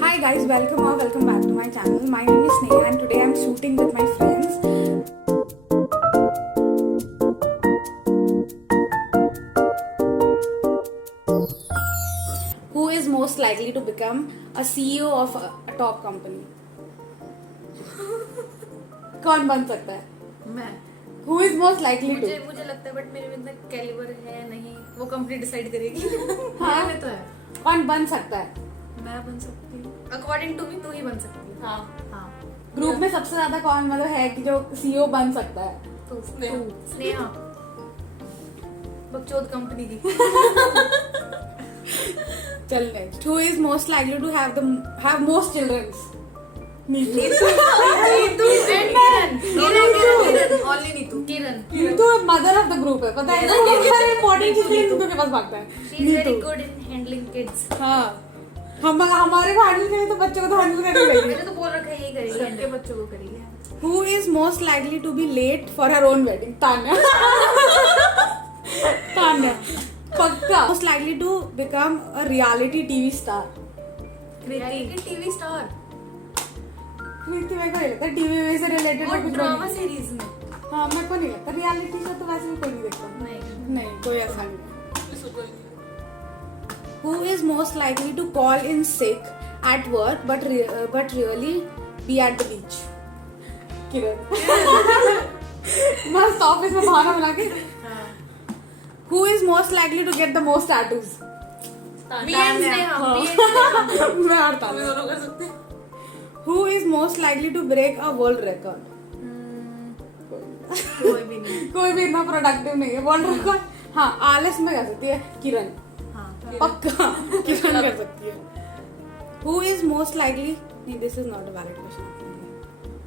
Hi guys, welcome back to my channel. My name is Sneha and today I'm shooting with my friends. Who is most likely to become a CEO of a top company? कौन बन सकता है? मैं Who is most likely to? मुझे लगता है but मेरे में इतना कैलिबर है नहीं, वो कंपनी डिसाइड करेगी। हाँ। मेरे में तो है। कौन बन सकता है? मैं बन सकती हूँ। अकॉर्डिंग टू मी तू ही बन सकती है। हाँ हाँ। ग्रुप में सबसे ज्यादा कौन मतलब है कि जो CEO बन सकता है? तू स्नेहा बकचोद कंपनी की। चल next. Who is most likely to have most children? Neetu. Neetu and Kiran. Only Neetu. Kiran. Neetu mother of the group है, पता है ना? हर इम्पोर्टेंट चीज नीतू के पास भागता है। She is very good in handling kids. हाँ, हमारे को हैंडल करें तो बच्चों को तो हैंडल करनी पड़ेगी। मैंने तो बोल रखा है यही करेगी, सबके बच्चों को करेगी। Who is most likely to be late for her own wedding? Tanya. Tanya पक्का। Most likely to become a reality TV star? Reality TV star. Kriti मेरे को नहीं लगता टीवी से रिलेटेड और कुछ ड्रामा बनेगी। सीरीज में। हाँ, मेरे को नहीं लगता। रियलिटी शो तो वैसे भी कोई नहीं देखता। नहीं, कोई ऐसा नहीं। Who is most likely to call in sick at work but really be at the beach? किरण। मस्त ऑफिस में बहाना बना के। Who is most likely to get the most tattoos? Me and Sneha. मैं और तान्या दोनों कर सकते हैं। Who is most likely to break a world record? कोई भी नहीं। कोई भी इतना प्रोडक्टिव नहीं है। वर्ल्ड रिकॉर्ड हाँ आलस में कर सकती है किरण। पक्का किरण कर सकती है। Who is most likely? नहीं, this is not a valid question.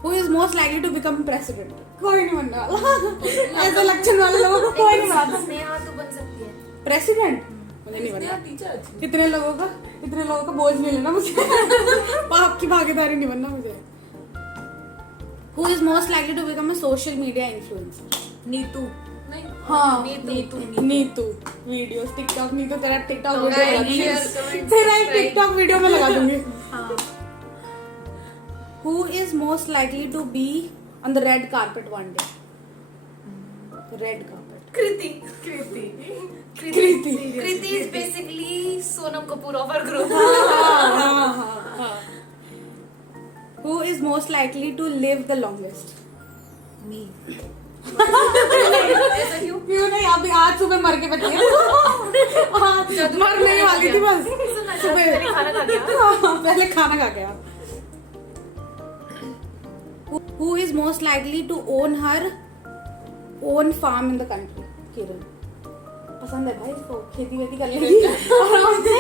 Who is most likely to become president? कोई नहीं बनने वाला। ऐसे लक्षण वाले लोगों को कोई नहीं बनाता। स्नेहा तू बन सकती है प्रेसिडेंट मुझे नहीं बनना। इतने लोगों का बोझ नहीं लेना मुझे। पाप की भागीदारी नहीं बनना मुझे। Who is most likely to become a social media influencer? Neetu. हाँ, नीतू वीडियोस टिकटॉक। नीतू तेरा टिकटॉक वीडियो लगा दूंगी। तेरा एक टिकटॉक वीडियो में लगा दूंगी। Who is most likely to be on the red carpet one day? Red carpet. Kriti is basically Sonam Kapoor of our group. हाँ। Who is most likely to live the longest? Me. क्यों नहीं? अभी आज सुबह मर के बची है। मरने वाली थी बस सुबह। पहले खाना खा गया। Who is most likely to own her own farm in the country? किरण। पसंद है भाई इसको, खेती वेती कर लेगी आराम से,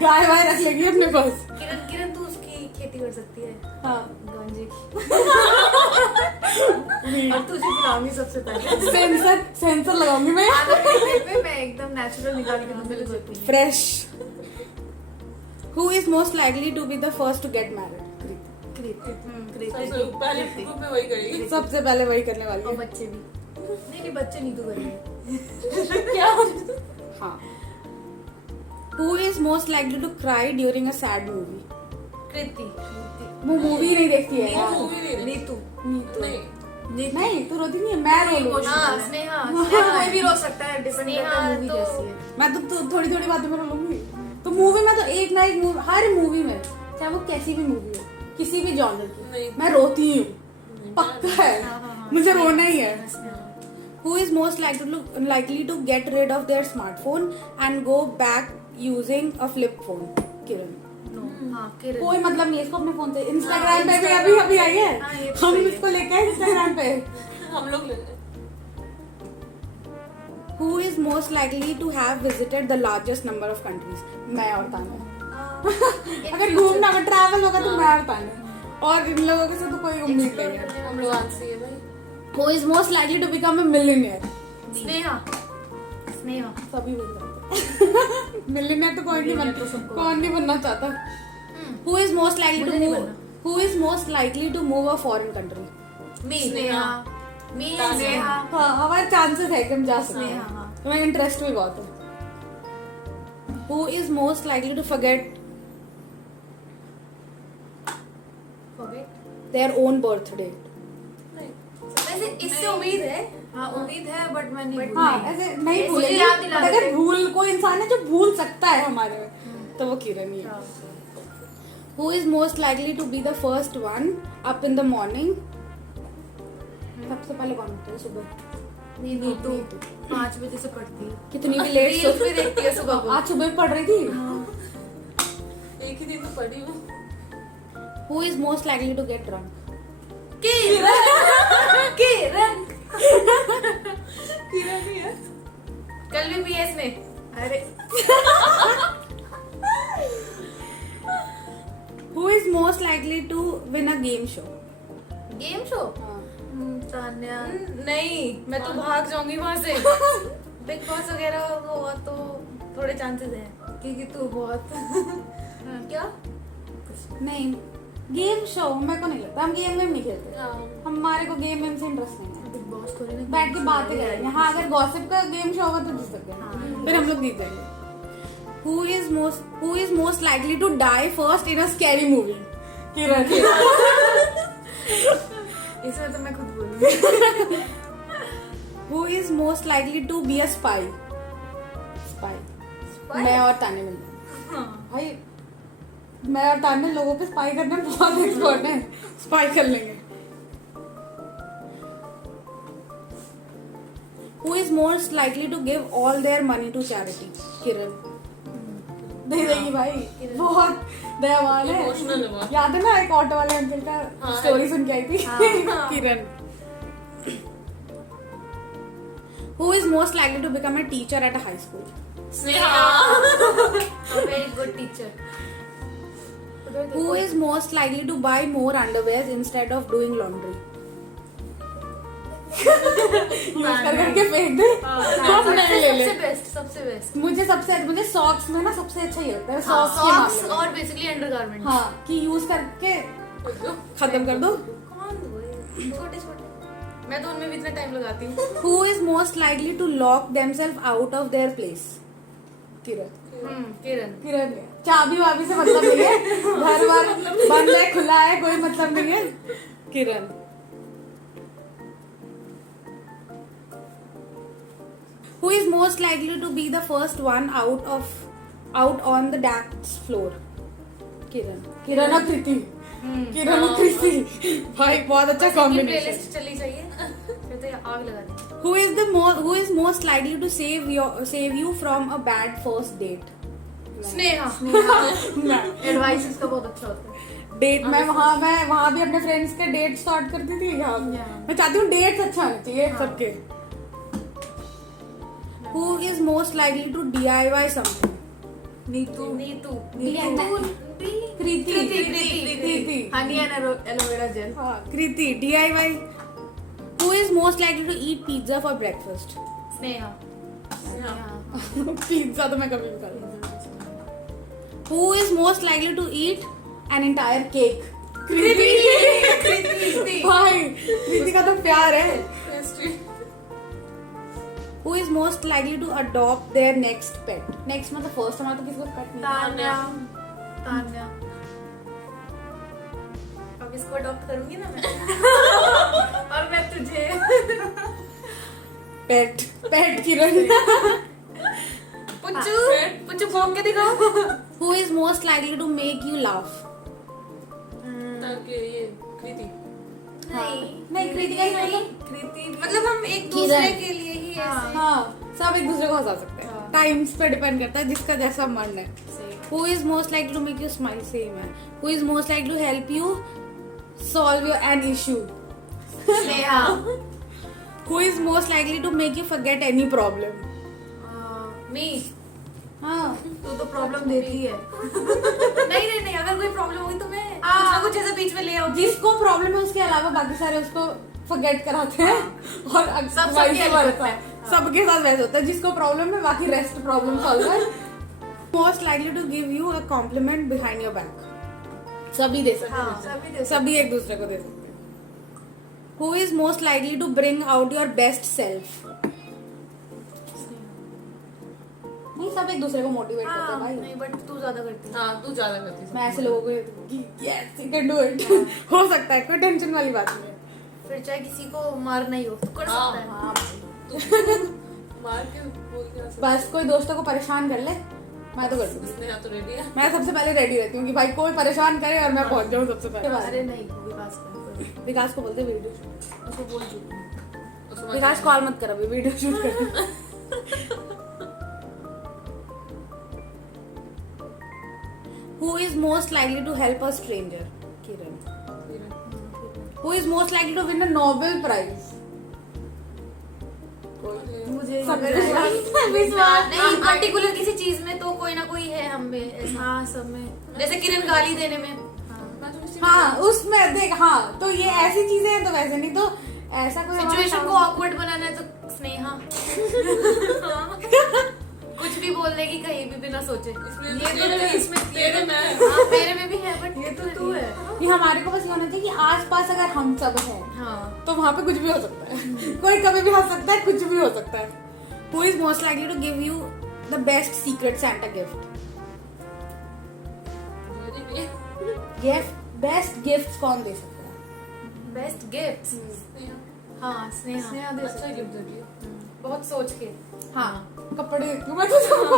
गाय वाय रख लेगी अपने पास। किरण तू उसकी खेती कर सकती है। हाँ, गांजे की। अब तुझे बुलाऊंगी सबसे पहले। सेंसर लगाऊंगी मैं। पे मैं एकदम नेचुरल निकाल के दूंगी fresh. Who is most likely to be the first to get married? सबसे पहले वही करने वाली है। और बच्चे भी नहीं बच्चे नहीं तो करेंगे। क्या? हाँ। Who is most likely to cry during a sad movie? कृति। वो मूवी नहीं देखती है यार। नीतू। नहीं तू रोती नहीं है, मैं रो लूंगी। हाँ, स्नेहा कोई भी रो सकता है, डिपेंड करता है मूवी कैसी है। मैं तो थोड़ी बातों में रो लूंगी। तो मूवी में तो एक ना एक मूवी, हर मूवी में चाहे वो कैसी भी मूवी हो, किसी भी जॉनर की, मैं रोती हूँ। पक्का है, मुझे रोना ही है। Who is most likely to get rid of their smartphone and go back using a flip phone? किरण। किरण। कोई मतलब नहीं है इसको अपने फोन से। इंस्टाग्राम पे भी अभी आई है। हम इसको लेके आए इंस्टाग्राम पे। हम लोग ले लें। Who is most likely to have visited the largest number of countries? मैं और तान्या। अगर घूमना अगर ट्रैवल होगा तो मैं और तान्या, और इन लोगों के साथ तो कोई उम्मीद नहीं है। हम लोग आंसर है भाई। Who is most likely to become a millionaire? Sneha. सभी बोल रहे हैं। मिलियनेयर तो कौन नहीं बनना चाहता। Who is most likely to move a foreign country? Sneha. हाँ, हमारे चांसेस है कि हम जा सकते हैं। तुम्हें इंटरेस्ट भी बहुत है। Who is most likely to forget their own birth date. वैसे इससे उम्मीद है, हाँ उम्मीद है, बट मैं नहीं हाँ भूलूंगी। ऐसे नहीं मुझे भूलेंगे, याद दिला but अगर देते। भूल कोई इंसान है जो भूल सकता है हमारे में, तो वो किरण ही है. हाँ। Who is most likely to be the first one up in the morning? सबसे पहले कौन होता है सुबह? नीतू 5 बजे से पढ़ती है। कितनी भी लेट रील्स भी देखती है सुबह को। आज सुबह पढ़ रही थी. एक ही दिन तो पढ़ी हूँ। Who is most likely to get drunk? Kiran Kiran ही है। कल भी पीएस में। अरे Who is most likely to win a game show? Game show? Tanya. नहीं, मैं तो भाग जाऊंगी वहां से। बिग बॉस वगैरह हुआ तो थोड़े चांसेस हैं, क्योंकि तू बहुत क्या? नहीं, गेम शो मेरे को नहीं लगता. हम गेम में नहीं खेलते. हमारे को गेम में से इंटरेस्ट नहीं है. बिग बॉस थोड़ी ना बैठ के बातें करेंगे. हाँ अगर गॉसिप का गेम शो होगा तो जीत सकते हैं. फिर हम लोग जीत जाएंगे. Who is most likely to die first in a scary movie? किरण. इसमें तो मैं खुद बोलूंगी। Who is most likely to be a spy? Spy. मैं और ताने मिल. भाई मैं और ताने लोगों पे स्पाई करने में बहुत एक्सपर्ट हैं. स्पाई कर लेंगे. Who is most likely to give all their money to charity? किरण. दे देगी भाई. बहुत दयावान है. Emotional है वो. याद है ना एक ऑटो वाले अंकल का स्टोरी सुन के आई थी. किरण. Who is most likely to become a teacher at a high school? Sneha. Very good teacher. Who is most likely to buy more underwears instead of doing laundry? Use कर करके फेंक दे. हम नहीं ले ले. सबसे बेस्ट। मुझे सॉक्स में ना सबसे अच्छा ही लगता है. सॉक्स के सॉक्स मामले में. और बेसिकली अंडरगारमेंट्स। हाँ कि यूज करके खत्म कर दो. कौन धोए? छोटे मैं तो उनमें भी इतना टाइम लगाती हूँ। Who is most likely to lock themselves out of their place? किरण. किरण। चाबी वाबी से मतलब नहीं है. घर बार बंद है खुला है कोई मतलब नहीं है. किरण. Who is most likely to be the first one out on the dance floor? किरण और कृति. किरण और कृति. भाई बहुत अच्छा कॉम्बिनेशन. प्लेलिस्ट चली चाहिए। फिर तो ये आग लगा देंगे। Who is most likely to save you from a bad first date? Sneha. मैं. एडवाइस इसका बहुत अच्छा होता है। डेट मैं वहाँ भी अपने फ्रेंड्स के डेट स्टार्ट करती थी. यहाँ मैं चाहती हूँ डेट्स अच्छा होना चाहिए सबके. Who is most likely to DIY something? Neetu. Kriti. Honey and aloe vera gel. हाँ कृति. DIY. Who is most likely to eat pizza for breakfast? Sneha. Pizza तो मैं कभी भी खा लूँ. Who is most likely to eat an entire cake? कृति. भाई कृति का तो प्यार है. Who is most likely to adopt their next pet? Next मतलब first हमारा तो किसी को pet नहीं. तान्या। अब इसको अडॉप्ट करूंगी ना मैं। और मैं तुझे। Pet किरण. पुच्चू भौंक के दिखाओ। Who is most likely to make you laugh? ये कृति। नहीं कृति का ही नहीं. कृति मतलब हम एक दूसरे के लिए ही ऐसे। हाँ सब एक दूसरे को हंसा सकते हैं. टाइम्स पे डिपेंड करता है जिसका जैसा मन है. Who is most likely to make you smile? Same है. Who is most likely to help you solve an issue? Sneha. Who is most likely to make you forget any problem? मी। हाँ तू तो प्रॉब्लम देती है। नहीं अगर कोई प्रॉब्लम होगी तो मैं कुछ ना कुछ ऐसा बीच में ले आऊंगी। जिसको प्रॉब्लम है उसके अलावा बाकी सारे उसको फॉरगेट कराते हैं. और सबके साथ वैसे होता है. जिसको प्रॉब्लम है बाकी रेस्ट प्रॉब्लम सॉल्व है. Most likely to give you a compliment behind your back. सभी दे सकते हैं. सभी एक दूसरे को दे सकते हैं. Who is most likely to bring out your best self? नहीं, सब एक दूसरे को मोटिवेट करते हैं भाई। नहीं बट तू ज्यादा करती है। हाँ तू ज्यादा करती है। मैं ऐसे लोगों को yes you can do it हो सकता है, कोई टेंशन वाली बात नहीं है। फिर चाहे किसी को मारना ही हो तो कर सकता है। हाँ मार के बोल के आ सकती बस कोई दोस्तों को परेशान कर ले, मैं तो कर दूंगी। है। स्नेहा तो रेडी है। मैं सबसे पहले रेडी रहती हूँ कि भाई कोई परेशान करे और मैं पहुंच जाऊँ सबसे अरे पहले। नहीं विकास कर, विकास को बोलते वीडियो, उसको बोल चुकी हूँ। उसको विकास कॉल मत कर, अभी वीडियो शूट कर। Who is most likely to help a stranger? Kiran. Who is most likely to win a Nobel Prize? मुझे विश्वास नहीं, पर्टिकुलर किसी चीज में तो कोई ना कोई है हम में ऐसा। हाँ सब में, जैसे किरण गाली देने में। हाँ उसमें देख, हाँ तो ये ऐसी चीजें हैं तो वैसे, नहीं तो ऐसा कोई सिचुएशन को ऑकवर्ड बनाना है तो स्नेहा कुछ भी बोल देगी कहीं भी बिना सोचे। ये तो मैं हाँ मेरे में भी है बट ये तो तू है। ये हमारे को बस ये होना चाहिए कि आसपास अगर हम सब हैं हाँ तो वहां पे कुछ भी हो सकता है। कोई कभी भी हंस सकता है, कुछ भी हो सकता है। Who is most likely to give you the best secret Santa gift? Best gift कौन दे सकता है? बेस्ट गिफ्ट हाँ स्नेहा दे अच्छा सकती है। गिफ्ट देती है। बहुत सोच के। हाँ कपड़े देती हूँ मैं तो सबको।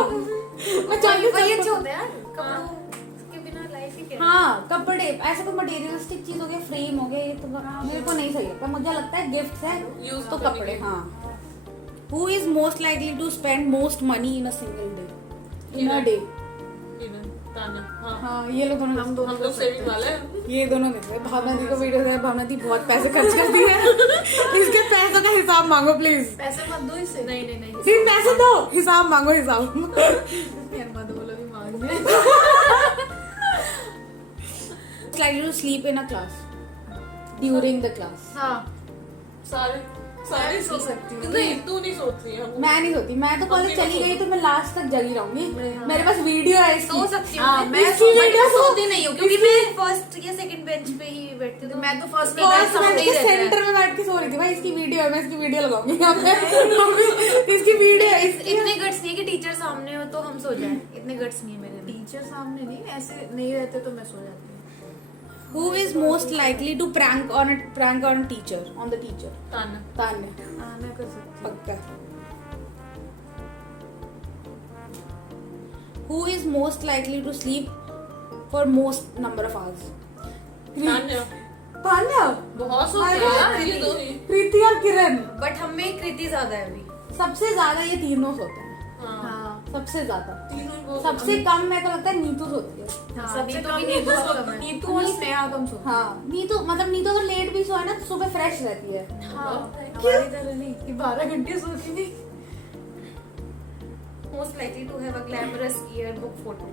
मैं चाहती वही अच्छे हूँ होते हैं यार, कपड़ों के बिना लाइफ ही क्या है। हाँ कपड़े, ऐसा कोई मटेरियलिस्टिक चीज हो गया, फ्रेम हो गया, ये तो मेरे को नहीं सही लगता। मुझे लगता है गिफ्ट है Use तो करने कपड़े। के। हाँ Who is most likely to spend most money in a single day? In a day. Even ताना। हाँ हाँ ये लोग दोनों, हम लोग सेविंग वाले हैं। ये दोनों देख रहे हैं। भावना दी को वीडियो दे, भावना दी बहुत पैसे खर्च करती है। इसके पैसों का हिसाब मांगो प्लीज। पैसे मत दो इससे। नहीं नहीं नहीं सिर्फ पैसे दो, हिसाब मांगो हिसाब। यार मत बोलो भी मांगने। Likely to sleep in a class during the class. हाँ सारे सो सकती हूँ। नहीं तू नहीं सोती है। मैं नहीं सोती, मैं तो कॉलेज हम चली भी गई तो मैं लास्ट तक जगी रहूंगी। हाँ। मेरे पास वीडियो है इसकी। सो सकती हूँ हाँ, मैं इसकी वीडियो सोती नहीं हूँ क्योंकि मैं फर्स्ट या सेकंड बेंच पे ही बैठती हूँ। मैं तो फर्स्ट बेंच के सेंटर में बैठ के सो रही थी भाई। इसकी वीडियो है, मैं इसकी वीडियो लगाऊंगी यहाँ पे। इसकी वीडियो है। इतने गट्स नहीं कि टीचर सामने हो तो हम सो जाए, इतने गट्स नहीं है मेरे। टीचर सामने नहीं, ऐसे नहीं रहते तो मैं सो जाती हूँ। Who is most likely to prank on a teacher, on the teacher? ताना। तान्या। हाँ मैं कर सकती हूँ। पक्का। Who is most likely to sleep for most number of hours? Tanya. Tanya. बहुत सोते हैं यार ये दो ही। प्रीति और किरण। बट हम में कृति ज्यादा है अभी। सबसे ज्यादा ये तीनों सोते हैं। हाँ सबसे ज्यादा। तीनों ही बहुत। सबसे कम मेरे को लगता है नीतू सोती है। सबसे कम नीतू कम है। नीतू और स्नेहा कम सोती है। हाँ नीतू, मतलब नीतू अगर लेट भी सोए ना तो सुबह फ्रेश रहती है। हाँ हमारी तरह नहीं कि 12 घंटे सोती नहीं। Most likely to have a glamorous yearbook photo.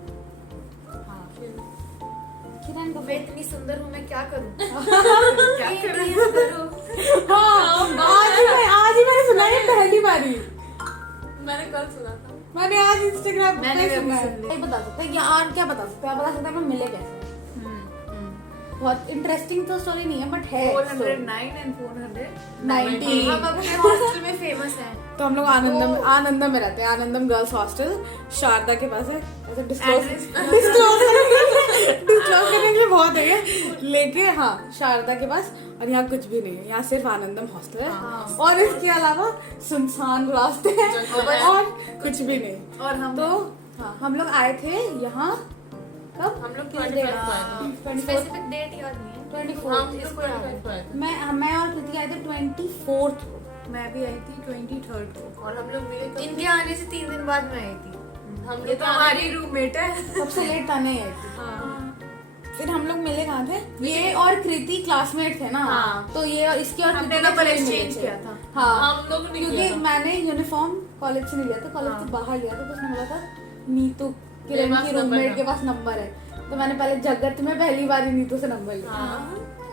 Kiran को मैं इतनी सुंदर हूँ, मैं क्या करूँ? क्या करूँ? हाँ आज ही मैंने सुना है पहली बारी। मैंने कल सुना था। मैंने आज इंस्टाग्राम मैंने पे भी सुना है। सुन ली। नहीं बता सकते यार, क्या बता सकते हैं? आप बता सकते हैं मैं मिले कैसे? बहुत इंटरेस्टिंग तो स्टोरी नहीं है बट है। 409 and 490 90। हम अपने हॉस्टल में फेमस हैं। तो हम लोग आनंदम में रहते हैं। आनंदम गर्ल्स हॉस्टल शारदा के पास है। ऐसे डिस्क्लोज करने के लिए बहुत है ये, लेकिन हाँ शारदा के पास। और यहाँ कुछ भी नहीं है, यहाँ सिर्फ आनंदम हॉस्टल है। और इसके अलावा सुनसान रास्ते हैं और कुछ भी नहीं। और हम तो हाँ हम लोग आए थे यहाँ कब? हम लोग किस 25 date? को आए थे। स्पेसिफिक डेट याद नहीं है। 24 हम इसको 25 को आए थे। मैं और कृति आए थे 24 को। मैं भी आई थी 23rd को। और हम लोग मिले कब? इनके आने से 3 दिन बाद मैं आई थी। हम ये लोग तो हमारी रूममेट है। सबसे लेट ताने आई थी। फिर हम लोग मिले कहाँ थे? ये और कृति क्लासमेट थे ना। हाँ। तो ये इसके और हमने कृति का नंबर मिले exchange थे। किया था। हाँ हम लोग ने क्योंकि किया था। मैंने यूनिफॉर्म कॉलेज से नहीं लिया था, कॉलेज से बाहर लिया था। तो उसने बोला था नीतू किरण पास की नंबर रूममेट था। के पास नंबर है। तो मैंने पहले जगत में पहली बार ही नीतू से नंबर लिया।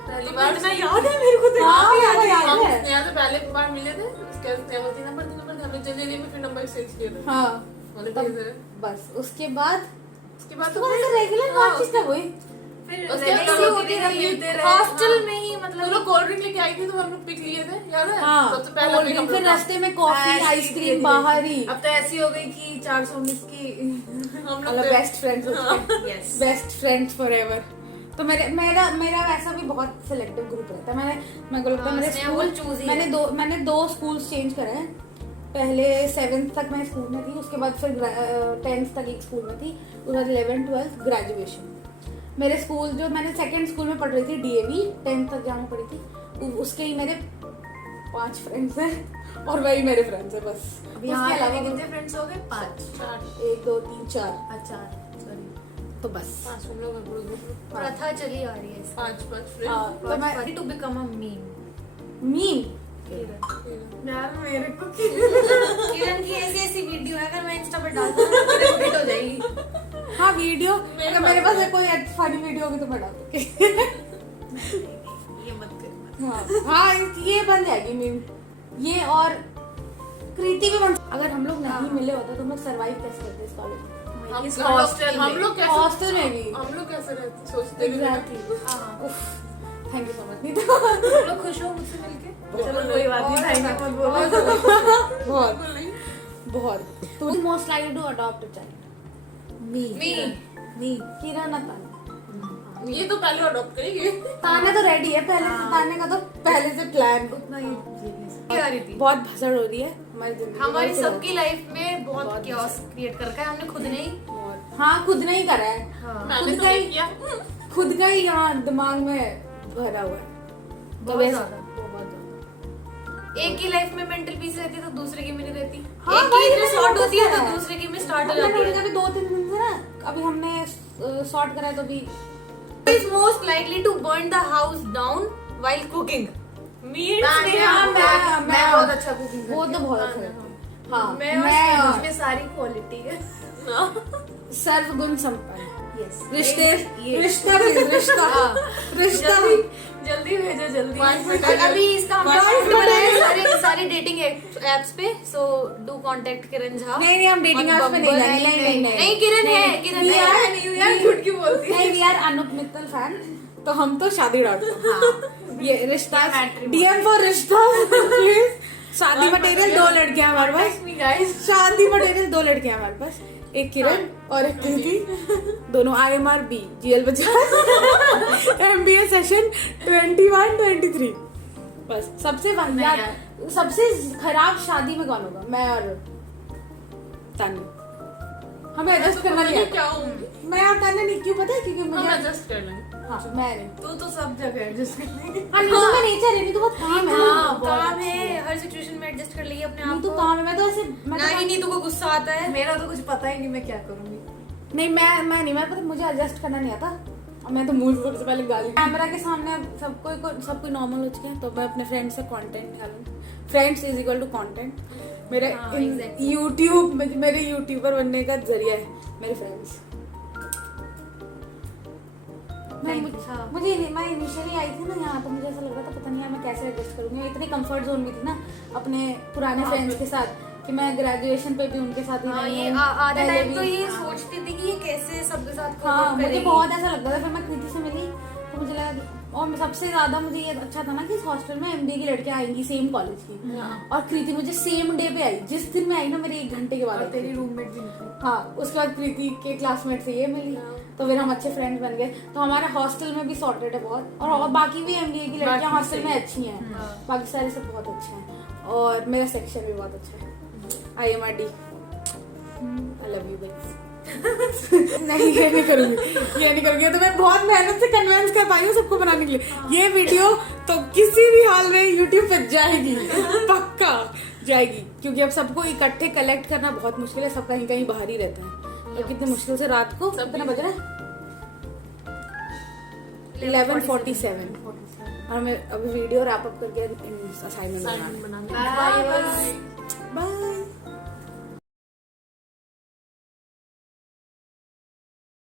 पहली बार इतना याद है मेरे को तो। हाँ मेरे को याद हम है। स्नेहा से पहले बार मिले थे। उसके बाद स्नेहा बोलती नंबर हम लोग जल्दी में फिर नंबर एक्सचेंज किए थे। हाँ बोले तब ठीक है। बस उसके बाद उसके बाद तुम्हारे से रेगुलर बातचीत कब हुई? फिर उसके regular बाद होती रही, होते रहे। हॉस्टल में ही तुम मतलब लोग कोल्ड ड्रिंक लेके आई थी तो हम लोग पिक लिए थे, याद है? हाँ सबसे पहला कोल्ड pick ड्रिंक, हम फिर लोग का। रास्ते में कॉफी आइसक्रीम बाहर ही। अब तो ऐसी हो गई कि 419 की हम मतलब लोग बेस्ट फ्रेंड्स हो चुके हैं, यस बेस्ट फ्रेंड्स फॉरएवर। तो मेरा वैसा भी बहुत सिलेक्टिव ग्रुप रहता है। मेरे को लगता है मेरे स्नेहा स्कूल बहुत choosy है। मैंने दो स्कूल्स चेंज करे हैं। पहले 7th तक मैं स्कूल में थी, उसके बाद फिर 10th तक एक स्कूल में थी, उसके बाद 11th 12th ग्रेजुएशन। मेरे स्कूल जो मैंने सेकंड स्कूल में पढ़ रही थी DAV 10th तक जहाँ पढ़ी थी, उसके ही मेरे 5 फ्रेंड्स हैं और वही मेरे फ्रेंड्स हैं बस। अभी उसके यहाँ अलावा कितने फ्रेंड्स हो गए? 5 1 2 3 4 अच्छा सॉरी तो बस। 5 हम लोग हैं पूरे ग्रुप। प्रथा चली आ रही है इसकी। 5 फ्रेंड। हाँ, तो मैं to become a meme meme यार मेरे को किरण की ऐसी वीडियो है, अगर मैं इंस्टा पे डाल दूँ तो किरण हिट हो जाएगी। हाँ वीडियो, अगर मेरे पास कोई फनी वीडियो होगी तो मैं डाल दूंगी। ये मत कर। हाँ ये बन जाएगी मीम। ये और कृति भी बन। अगर हम लोग नहीं मिले होते तो हम लोग सर्वाइव कैसे करते इस कॉलेज में? इस हॉस्टल हम लोग कैसे हॉस्टल में भी हम लोग कैसे रहते सोचते भी एग्जैक्टली। हाँ थैंक यू सो मच। नहीं तो तुम लोग खुश हो मुझसे मिलके? चलो कोई बात नहीं, थैंक यू मत बोलो। बहुत बहुत। तो most like to adopt a child? Me Kiran ताना। ये तो पहले अडॉप्ट करेंगे। ताना तो रेडी है पहले से, ताने का तो पहले से प्लान। उतना ही आ रही थी। बहुत भसड़ हो रही है हमारी जिंदगी में। हमारी सबकी लाइफ में बहुत chaos क्रिएट कर रखा है हमने खुद ने ही। हाँ खुद ने ही करा है। हाँ। मैंने खुद तो का नहीं ही किया। खुद का ही यहाँ दिमाग में भरा हुआ है। बहुत वैसे- ज्यादा। बहुत ज्यादा। एक की लाइफ में मेंटल पीस रहती है तो दूसरे की में नहीं रहती। हाँ, एक वही की मैंने सॉर्ट होती है notice तो करा है। दूसरे की में स्टार्ट हो हमने जाती notice है। अभी 2-3 दिन से ना, अभी हमने सॉर्ट करा है तो भी is most likely to burn the house down while cooking. Me and हाँ, Sneha मैं बहुत अच्छा कुकिंग वो तो बहुत अच्छा करती है। हाँ मैं और Sneha, उसमें सारी क्वालिटी है। सर्वगुण संपन्न। यस रिश्ते ये रिश्ता रिश्ता जल्दी भेजो जल्दी। Wife और material. अभी इसका हमने Wife account बनाया है material. सारे डेटिंग एप्स पे, सो डू कांटेक्ट किरण झा। नहीं हम डेटिंग On ऐप्स पे नहीं Bumble, जाएंगे। नहीं किरण है, किरण We है। are- नहीं हूँ यार, झूठ क्यों बोलती है? नहीं we are Anoop Mittal fan, तो हम तो शादी.com। ये रिश्ता DM फॉर रिश्ता प्लीज। शादी मटेरियल 2 लड़कियां हमारे पास। Contact me guys. शादी मटेरियल 2 लड़कियां हमारे पास, एक किरण और एक कृति, दोनों IMRB GL Bajaj MBA session 21-23। बस सबसे वाहियात सबसे खराब शादी में कौन होगा? मैं और तानी। हमें एडजस्ट करना नहीं क्या आता। होंगी? मैं और तानी नहीं, क्यों पता है? क्योंकि हम मुझे एडजस्ट कर लेंगे। हाँ मैं नहीं। तू तो सब जगह एडजस्ट कर लेगी। हाँ नीतू का नेचर है, नीतू बहुत काम है। हाँ, बहुत काम अच्छी है, हर सिचुएशन में एडजस्ट कर लेगी अपने आप नीतू को। काम है। मैं तो ऐसे नहीं नीतू को गुस्सा आता है। मेरा तो कुछ पता ही नहीं, मैं क्या करूंगी। नहीं मैं पता मुझे एडजस्ट करना नहीं आता। और मैं तो मुंह से सबसे पहले गाली कैमरा के सामने सब कोई नॉर्मल हो चुके हैं, तो मैं अपने फ्रेंड से कंटेंट निकालूंगी। Friends is equal to content. मेरे हाँ, exactly. यूट्यूब मेरे यूट्यूबर बनने का जरिया है मेरे फ्रेंड्स। मैं इनिशियली आई थी ना यहाँ, तो मुझे ऐसा लग रहा था पता नहीं यार मैं कैसे एडजस्ट करूंगी। मैं इतनी कंफर्ट जोन में थी ना अपने पुराने फ्रेंड्स के साथ कि मैं ग्रेजुएशन पे भी उनके साथ ही हाँ, रही ये हूँ। आधे पहले टाइम भी- तो ये हाँ। सोचती थी कि ये कैसे सबके साथ cope हाँ up मुझे करेगी। बहुत ऐसा लगता था। फिर मैं कृति से मिली तो मुझे लगा और सबसे ज्यादा मुझे ये अच्छा था ना कि इस हॉस्टल में MBA की लड़कियां आएंगी सेम कॉलेज की, और कृति मुझे सेम डे पे आई। जिस दिन मैं आई ना मेरे 1 घंटे के बाद और आई तेरी थी। रूममेट भी निकली। हाँ उसके बाद कृति के क्लासमेट से ये मिली, तो फिर हम अच्छे फ्रेंड्स बन गए। तो हमारा हॉस्टल में भी सॉर्टेड है बहुत, और बाकी भी MBA की लड़कियां बाकी हॉस्टल में सही अच्छी हैं। हाँ। बाकी सारे सब बहुत अच्छे हैं, और मेरा सेक्शन भी बहुत अच्छा है। IMRD I love you guys. नहीं ये नहीं करूंगी तो मैं बहुत मेहनत से कन्विंस कर पाई हूँ सबको बनाने के लिए। ये वीडियो तो किसी भी हाल में YouTube पे जाएगी, पक्का जाएगी, क्योंकि अब सबको इकट्ठे कलेक्ट करना बहुत मुश्किल है। सब कहीं कहीं बाहर ही रहता है, तो कितनी मुश्किल से रात को कितना बज रहा है 11:47, और हमें अभी वीडियो रैप अप करके असाइनमेंट बनाना है। बनाने Bye. बाय।